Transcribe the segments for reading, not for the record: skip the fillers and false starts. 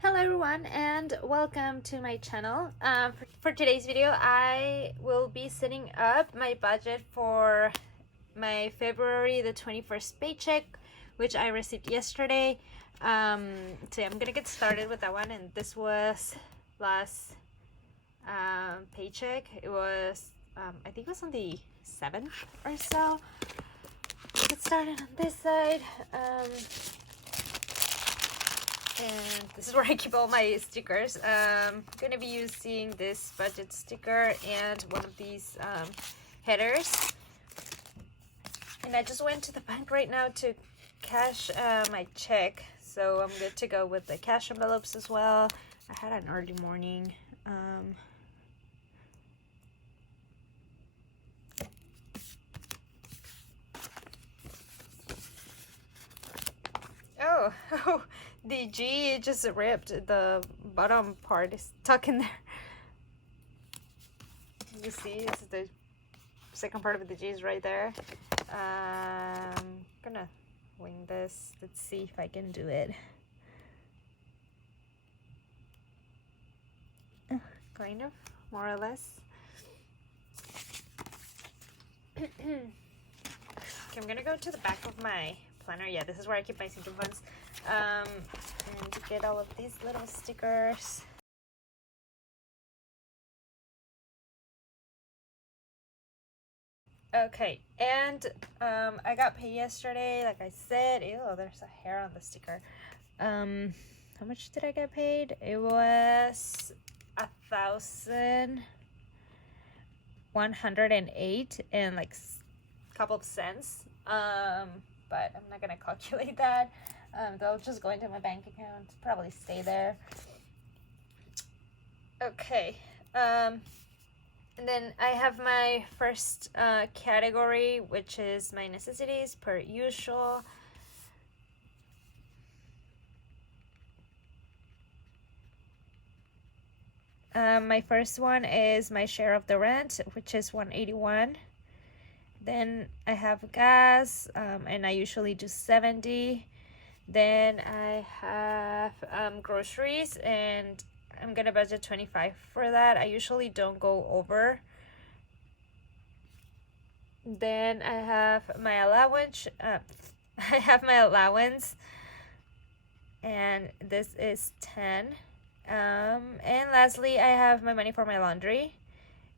Hello everyone and welcome to my channel. For today's video I will be setting up my budget for my February the 21st paycheck, which I received yesterday. So I'm gonna get started with that one, and this was last paycheck. It was I think it was on the 7th or so. Get started on this side. And this is where I keep all my stickers. I'm gonna be using this budget sticker and one of these headers. And I just went to the bank right now to cash my check, so I'm good to go with the cash envelopes as well. I had an early morning. Oh, the G just ripped. The bottom part is stuck in there. You see, this is the second part of the G is right there. I'm gonna wing this. Let's see if I can do it. Kind of, more or less. Okay, I'm gonna go to the back of my planner. Yeah, this is where I keep my sinking funds. And to get all of these little stickers. Okay, and I got paid yesterday, like I said. Ew, there's a hair on the sticker. How much did I get paid? It was 1,108 and like a couple of cents. But I'm not gonna calculate that. They'll just go into my bank account, probably stay there. Okay. And then I have my first category, which is my necessities per usual. My first one is my share of the rent, which is 181. Then I have gas, and I usually do 70. Then I have groceries, and I'm gonna budget 25 for that. I usually don't go over. Then I have my allowance. I have my allowance, and this is 10. And lastly, I have my money for my laundry,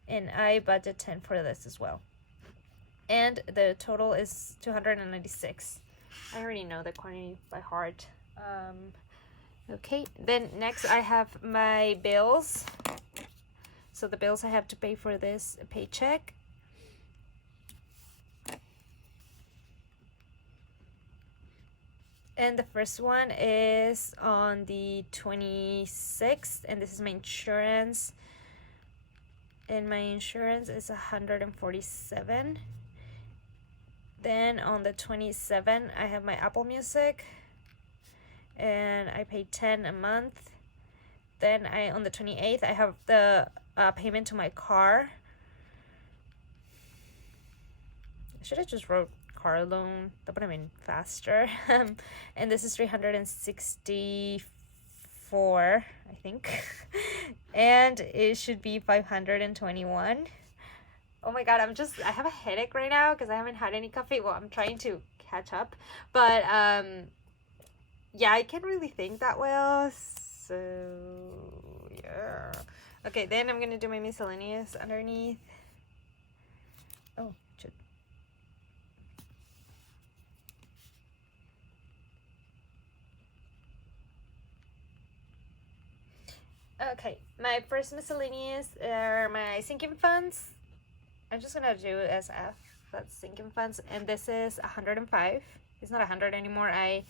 and I budget 10 for this as well. And the total is 296. I already know the quantity by heart. Okay, then next I have my bills. So the bills I have to pay for this paycheck. And the first one is on the 26th, and this is my insurance. And my insurance is 147. Then on the 27th, I have my Apple Music, and I pay 10 a month. Then on the 28th, I have the payment to my car. I should have just wrote car loan. That would have been faster. And this is 364, I think. And it should be 521. Oh my god, I have a headache right now because I haven't had any coffee. Well, I'm trying to catch up. But yeah, I can't really think that well. So yeah. Okay, then I'm gonna do my miscellaneous underneath. Oh, shoot. Okay, my first miscellaneous are my sinking funds. I'm just gonna do SF, that's sinking funds, and this is 105. It's not 100 anymore. I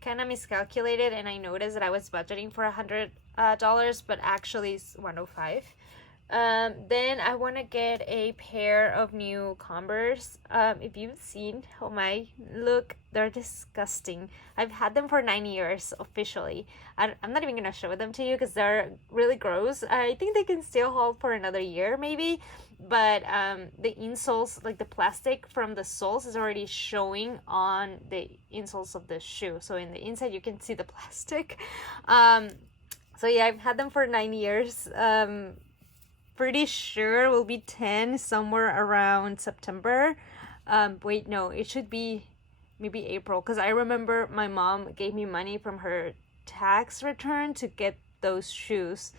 kind of miscalculated, and I noticed that I was budgeting for $100, but actually it's 105. Then I want to get a pair of new Converse. If you've seen how my look, they're disgusting. I've had them for 9 years officially. I'm not even gonna show them to you because they're really gross. I think they can still hold for another year maybe, but the insoles, like the plastic from the soles, is already showing on the insoles of the shoe. So in the inside you can see the plastic. So yeah, I've had them for 9 years. Pretty sure will be 10 somewhere around September. Wait, no, it should be maybe April, because I remember my mom gave me money from her tax return to get those shoes.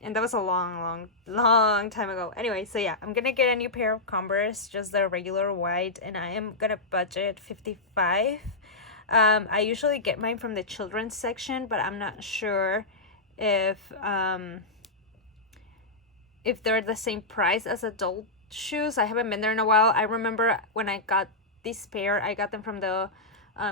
And that was a long time ago. Anyway, so yeah, I'm gonna get a new pair of Converse, just the regular white, and I am gonna budget 55. I usually get mine from the children's section, but I'm not sure if they're the same price as adult shoes. I haven't been there in a while. I remember when I got this pair, I got them from the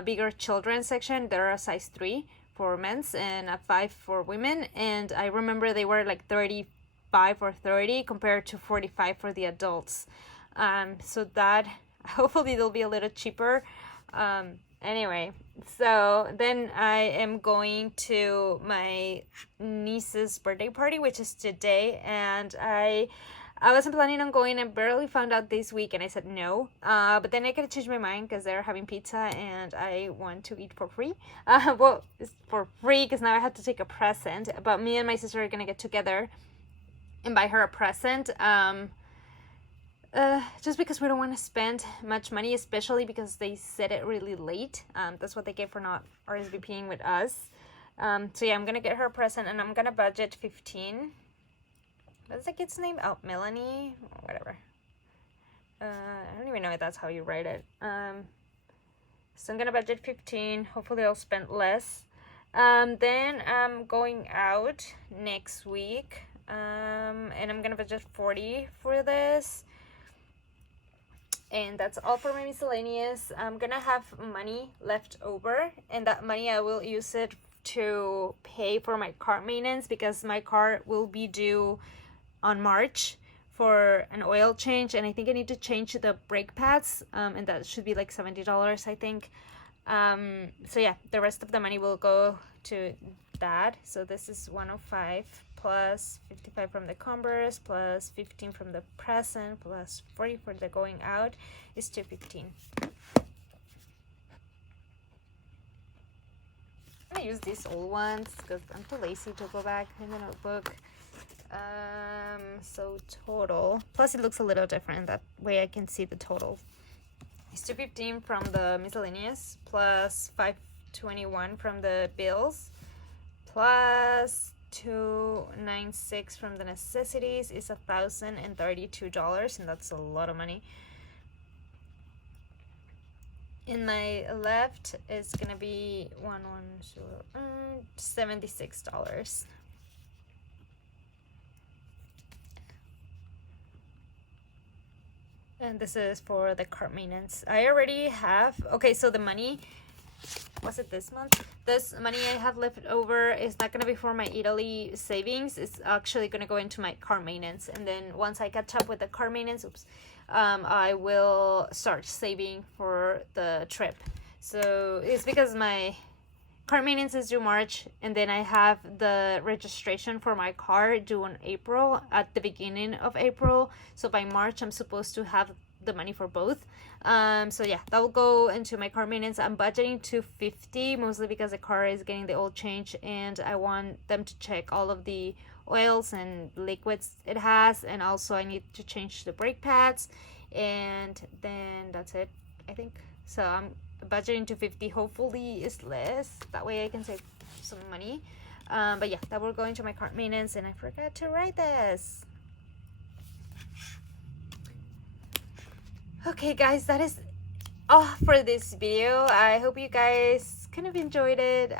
bigger children's section. They're a size 3 for men's and a 5 for women, and I remember they were like 35 or 30 compared to 45 for the adults. So that hopefully they'll be a little cheaper. Anyway, so then I am going to my niece's birthday party, which is today, and I wasn't planning on going. I barely found out this week, and I said no. But then I gotta change my mind because they're having pizza, and I want to eat for free. Well, it's for free because now I have to take a present. But me and my sister are gonna get together and buy her a present. Just because we don't want to spend much money, especially because they said it really late. That's what they get for not RSVPing with us. So yeah, I'm gonna get her a present, and I'm gonna budget 15. What's the kid's name? Oh, Melanie, whatever. I don't even know if that's how you write it. So I'm gonna budget 15. Hopefully I'll spend less. Then I'm going out next week. And I'm gonna budget 40 for this. And that's all for my miscellaneous. I'm gonna have money left over, and that money I will use it to pay for my car maintenance, because my car will be due on March for an oil change, and I think I need to change the brake pads, and that should be like $70, I think. So yeah, the rest of the money will go to that. So this is 105 plus 55 from the Converse plus 15 from the present plus 40 for the going out is 215. I'm gonna use these old ones because I'm too lazy to go back in the notebook. So total, plus it looks a little different, that way I can see the total. It's 215 from the miscellaneous plus 521 from the bills plus 296 from the necessities is $1,032, and that's a lot of money. In my left is gonna be $76. And this is for the car maintenance. I already have, okay, so the money, was it this month? This money I have left over is not going to be for my Italy savings. It's actually going to go into my car maintenance. And then once I catch up with the car maintenance, I will start saving for the trip. So it's because my car maintenance is due March, and then I have the registration for my car due in April, at the beginning of April. So by March, I'm supposed to have the money for both. So yeah, that will go into my car maintenance. I'm budgeting $250, mostly because the car is getting the oil change, and I want them to check all of the oils and liquids it has, and also I need to change the brake pads, and then that's it, I think. So I'm budgeting $250. Hopefully it's less, that way I can save some money. But yeah, that will go into my car maintenance, and I forgot to write this. Okay guys, that is all for this video. I hope you guys kind of enjoyed it.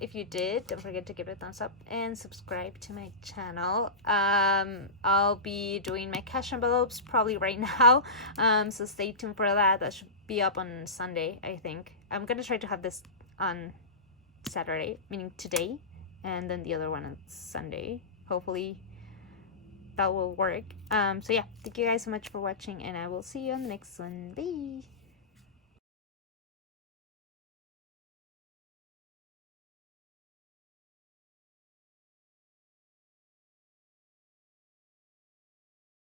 If you did, don't forget to give it a thumbs up and subscribe to my channel. I'll be doing my cash envelopes probably right now, so stay tuned for that. That should be up on Sunday, I think. I'm gonna try to have this on Saturday, meaning today, and then the other one on Sunday. Hopefully that will work. So yeah, thank you guys so much for watching, and I will see you on the next one. Bye.